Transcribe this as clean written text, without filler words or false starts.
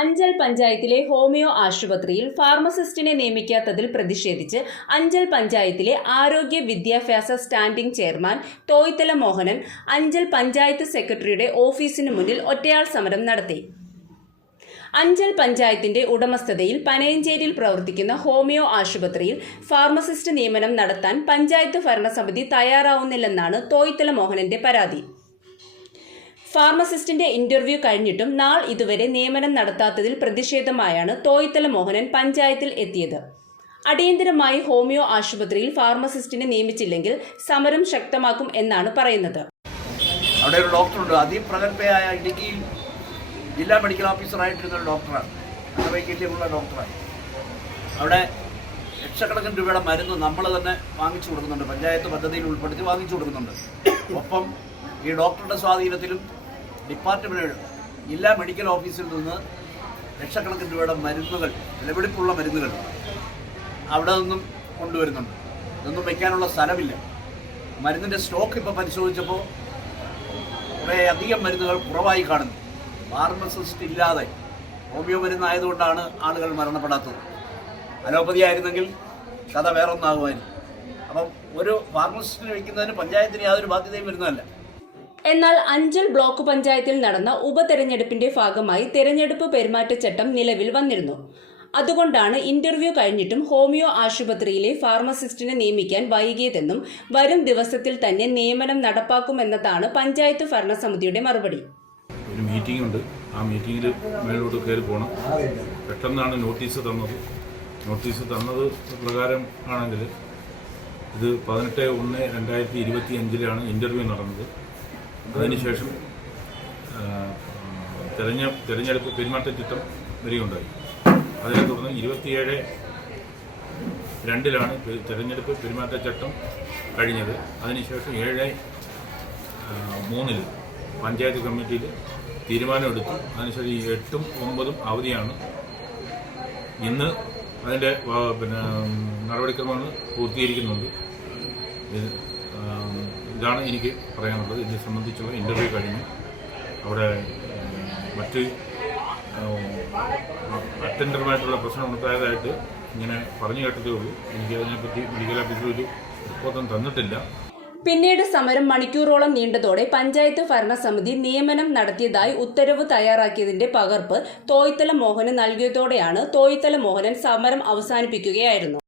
അഞ്ചൽ പഞ്ചായത്തിലെ ഹോമിയോ ആശുപത്രിയിൽ ഫാർമസിസ്റ്റിനെ നിയമിക്കാത്തതിൽ പ്രതിഷേധിച്ച് അഞ്ചൽ പഞ്ചായത്തിലെ ആരോഗ്യ വിദ്യാഭ്യാസ സ്റ്റാൻഡിംഗ് ചെയർമാൻ തോയ്തല മോഹനൻ അഞ്ചൽ പഞ്ചായത്ത് സെക്രട്ടറിയുടെ ഓഫീസിന് മുന്നിൽ ഒറ്റയാൾ സമരം നടത്തി. അഞ്ചൽ പഞ്ചായത്തിന്റെ ഉടമസ്ഥതയിൽ പനയഞ്ചേരിയിൽ പ്രവർത്തിക്കുന്ന ഹോമിയോ ആശുപത്രിയിൽ ഫാർമസിസ്റ്റ് നിയമനം നടത്താൻ പഞ്ചായത്ത് ഭരണസമിതി തയ്യാറാവുന്നില്ലെന്നാണ് തോയ്തല മോഹനന്റെ പരാതി. ഫാർമസിസ്റ്റിന്റെ ഇന്റർവ്യൂ കഴിഞ്ഞിട്ടും ഇതുവരെ നിയമനം നടത്താത്തതിൽ പ്രതിഷേധമായാണ് തോയ്തല മോഹനൻ പഞ്ചായത്തിൽ എത്തിയത്. അടിയന്തരമായി ഹോമിയോ ആശുപത്രിയിൽ ഫാർമസിസ്റ്റിനെ നിയമിച്ചില്ലെങ്കിൽ സമരം ശക്തമാക്കും എന്നാണ് പറയുന്നത്. അവിടെ ഒരു ഡോക്ടറുണ്ട്, അതിപ്രഗത്ഭയായ ഇടുക്കിയിൽ ജില്ലാ മെഡിക്കൽ ഓഫീസറായിട്ടിരുന്ന ഒരു ഡോക്ടറാണ്, വൈകല്യമുള്ള ഡോക്ടറാണ്. അവിടെ ലക്ഷക്കണക്കിന് രൂപയുടെ മരുന്ന് നമ്മൾ തന്നെ വാങ്ങിച്ചു കൊടുക്കുന്നുണ്ട്, പഞ്ചായത്ത് പദ്ധതിയിൽ ഉൾപ്പെടുത്തി വാങ്ങിച്ചു കൊടുക്കുന്നുണ്ട്. ഒപ്പം ഈ ഡോക്ടറുടെ സ്വാധീനത്തിലും ഡിപ്പാർട്ട്മെൻറ്റ് ജില്ലാ മെഡിക്കൽ ഓഫീസിൽ നിന്ന് ലക്ഷക്കണക്കിന് രൂപയുടെ മരുന്നുകൾ, വിലപിടിപ്പുള്ള മരുന്നുകൾ അവിടെ നിന്നും കൊണ്ടുവരുന്നുണ്ട്. ഇതൊന്നും വയ്ക്കാനുള്ള സ്ഥലമില്ല. മരുന്നിൻ്റെ സ്റ്റോക്ക് ഇപ്പോൾ പരിശോധിച്ചപ്പോൾ കുറേ അധികം മരുന്നുകൾ കുറവായി കാണുന്നു. ഫാർമസിസ്റ്റ് ഇല്ലാതെ ഹോമിയോ മരുന്നായതുകൊണ്ടാണ് ആളുകൾ മരണപ്പെടാത്തത്. അലോപ്പതി ആയിരുന്നെങ്കിൽ കഥ വേറൊന്നാകുമായിരുന്നു. അപ്പം ഒരു ഫാർമസിസ്റ്റിനെ വയ്ക്കുന്നതിന് പഞ്ചായത്തിന് യാതൊരു ബാധ്യതയും വരുന്നതല്ല. എന്നാൽ അഞ്ചൽ ബ്ലോക്ക് പഞ്ചായത്തിൽ നടന്ന ഉപതെരഞ്ഞെടുപ്പിന്റെ ഭാഗമായി തെരഞ്ഞെടുപ്പ് പെരുമാറ്റച്ചട്ടം നിലവിൽ വന്നിരുന്നു. അതുകൊണ്ടാണ് ഇന്റർവ്യൂ കഴിഞ്ഞിട്ടും ഹോമിയോ ആശുപത്രിയിലെ ഫാർമസിസ്റ്റിനെ നിയമിക്കാൻ വൈകിയതെന്നും വരും ദിവസത്തിൽ തന്നെ നിയമനം നടപ്പാക്കുമെന്നതാണ് പഞ്ചായത്ത് ഭരണസമിതിയുടെ മറുപടി. ഒരു മീറ്റിംഗ് ഉണ്ട്, ആ മീറ്റിംഗിൽ മേലോട്ട് കയറി പോകണം. പെട്ടെന്നാണ് നോട്ടീസ് തന്നത് പ്രകാരം ആണെങ്കിൽ ഇത് 18/1/2025 ഇന്റർവ്യൂ നടന്നത്. അതിനുശേഷം തെരഞ്ഞെടുപ്പ് പെരുമാറ്റച്ചട്ടം വരികയുണ്ടായി. അതിനെ തുടർന്ന് 27/2 തെരഞ്ഞെടുപ്പ് പെരുമാറ്റച്ചട്ടം കഴിഞ്ഞത്. അതിനുശേഷം 7/3 പഞ്ചായത്ത് കമ്മിറ്റിയിൽ തീരുമാനമെടുത്തു. അതിനുശേഷം 8ഉം 9ഉം അവധിയാണ്. ഇന്ന് അതിൻ്റെ നടപടിക്രമങ്ങൾ പൂർത്തീകരിക്കുന്നുണ്ട്. ഇതാണ് എനിക്ക് പറയാനുള്ളത്. ഇതിനെ സംബന്ധിച്ചുള്ള ഇൻ്റർവ്യൂ കഴിഞ്ഞു. അവിടെ മറ്റ് അറ്റൻഡറുമായിട്ടുള്ള പ്രശ്നം ഉണ്ടായതായിട്ട് ഇങ്ങനെ പറഞ്ഞു കേട്ടതേ ഉള്ളൂ. എനിക്ക് അതിനെപ്പറ്റി മെഡിക്കൽ ഓഫീസർ ഒരു റിപ്പോർട്ടൊന്നും തന്നിട്ടില്ല. പിന്നീട് സമരം മണിക്കൂറോളം നീണ്ടതോടെ പഞ്ചായത്ത് ഭരണസമിതി നിയമനം നടത്തിയതായി ഉത്തരവ് തയ്യാറാക്കിയതിന്റെ പകർപ്പ് തോയ്തല മോഹനൻ നൽകിയതോടെയാണ് തോയ്തല മോഹനൻ സമരം അവസാനിപ്പിക്കുകയായിരുന്നു.